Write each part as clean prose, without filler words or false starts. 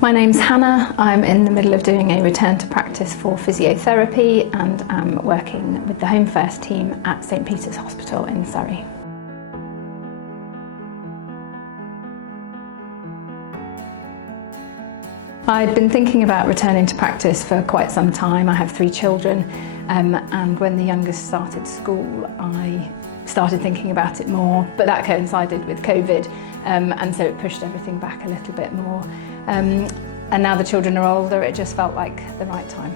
My name's Hannah. I'm in the middle of doing a return to practice for physiotherapy and I'm working with the Home First team at St Peter's Hospital in Surrey. I'd been thinking about returning to practice for quite some time. I have 3 children and when the youngest started school I started thinking about it more, but that coincided with COVID and so it pushed everything back a little bit more. And now the children are older, it just felt like the right time.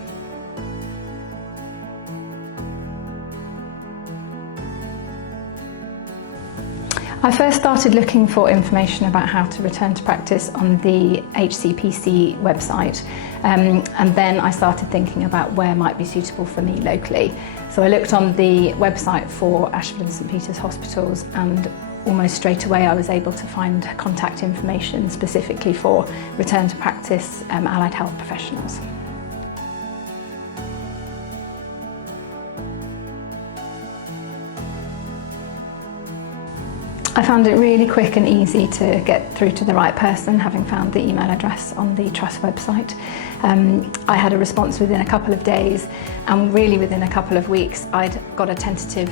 I first started looking for information about how to return to practice on the HCPC website and then I started thinking about where might be suitable for me locally. So I looked on the website for Ashford and St Peter's hospitals and almost straight away I was able to find contact information specifically for return to practice allied health professionals. I found it really quick and easy to get through to the right person, having found the email address on the Trust website. I had a response within a couple of days and really within a couple of weeks I'd got a tentative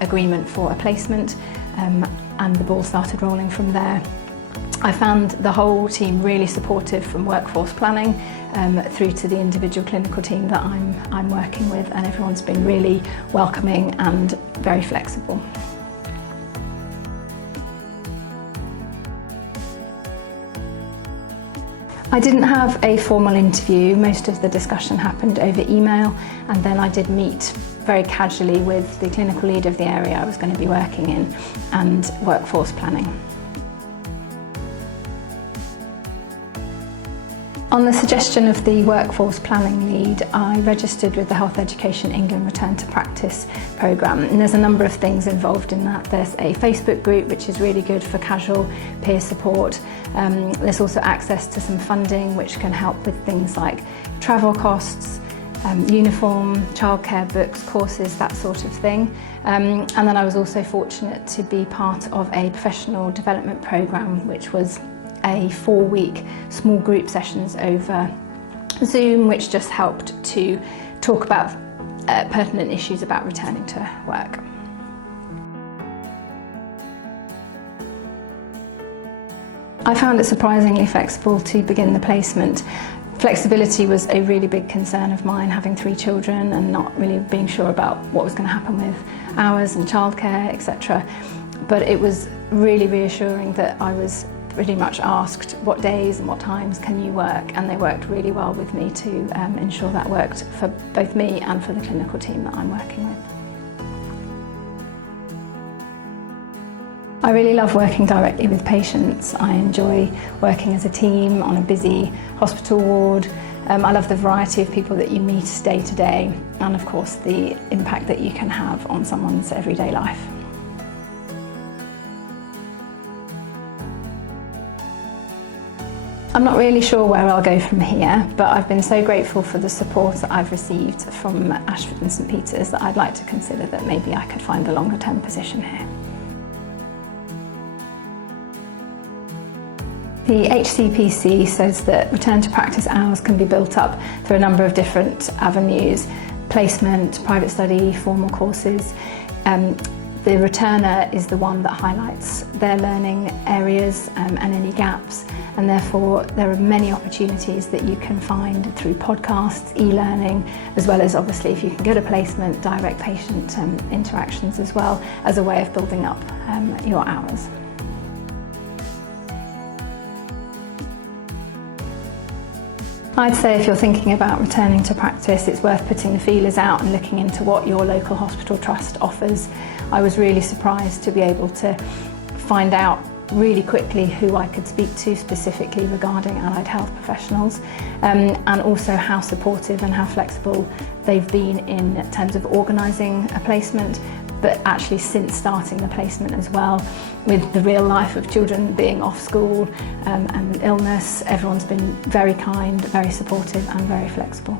agreement for a placement and the ball started rolling from there. I found the whole team really supportive, from workforce planning through to the individual clinical team that I'm working with, and everyone's been really welcoming and very flexible. I didn't have a formal interview. Most of the discussion happened over email and then I did meet very casually with the clinical lead of the area I was going to be working in and workforce planning. On the suggestion of the workforce planning lead, I registered with the Health Education England Return to Practice programme, and there's a number of things involved in that. There's a Facebook group which is really good for casual peer support. There's also access to some funding which can help with things like travel costs, uniform, childcare, books, courses, that sort of thing. And then I was also fortunate to be part of a professional development programme which was a 4-week small group sessions over Zoom, which just helped to talk about pertinent issues about returning to work. I found it surprisingly flexible to begin the placement. Flexibility was a really big concern of mine, having 3 children and not really being sure about what was going to happen with hours and childcare, etc. But it was really reassuring that I was pretty much asked what days and what times can you work, and they worked really well with me to ensure that worked for both me and for the clinical team that I'm working with. I really love working directly with patients. I enjoy working as a team on a busy hospital ward. I love the variety of people that you meet day to day and of course the impact that you can have on someone's everyday life. I'm not really sure where I'll go from here, but I've been so grateful for the support that I've received from Ashford and St Peter's that I'd like to consider that maybe I could find a longer term position here. The HCPC says that return to practice hours can be built up through a number of different avenues: placement, private study, formal courses. The returner is the one that highlights their learning areas and any gaps, and therefore there are many opportunities that you can find through podcasts, e-learning, as well as obviously if you can get a placement, direct patient interactions as well, as a way of building up your hours. I'd say if you're thinking about returning to practice, it's worth putting the feelers out and looking into what your local hospital trust offers. I was really surprised to be able to find out really quickly who I could speak to specifically regarding allied health professionals, and also how supportive and how flexible they've been in terms of organising a placement, but actually since starting the placement as well, with the real life of children being off school and illness, everyone's been very kind, very supportive and very flexible.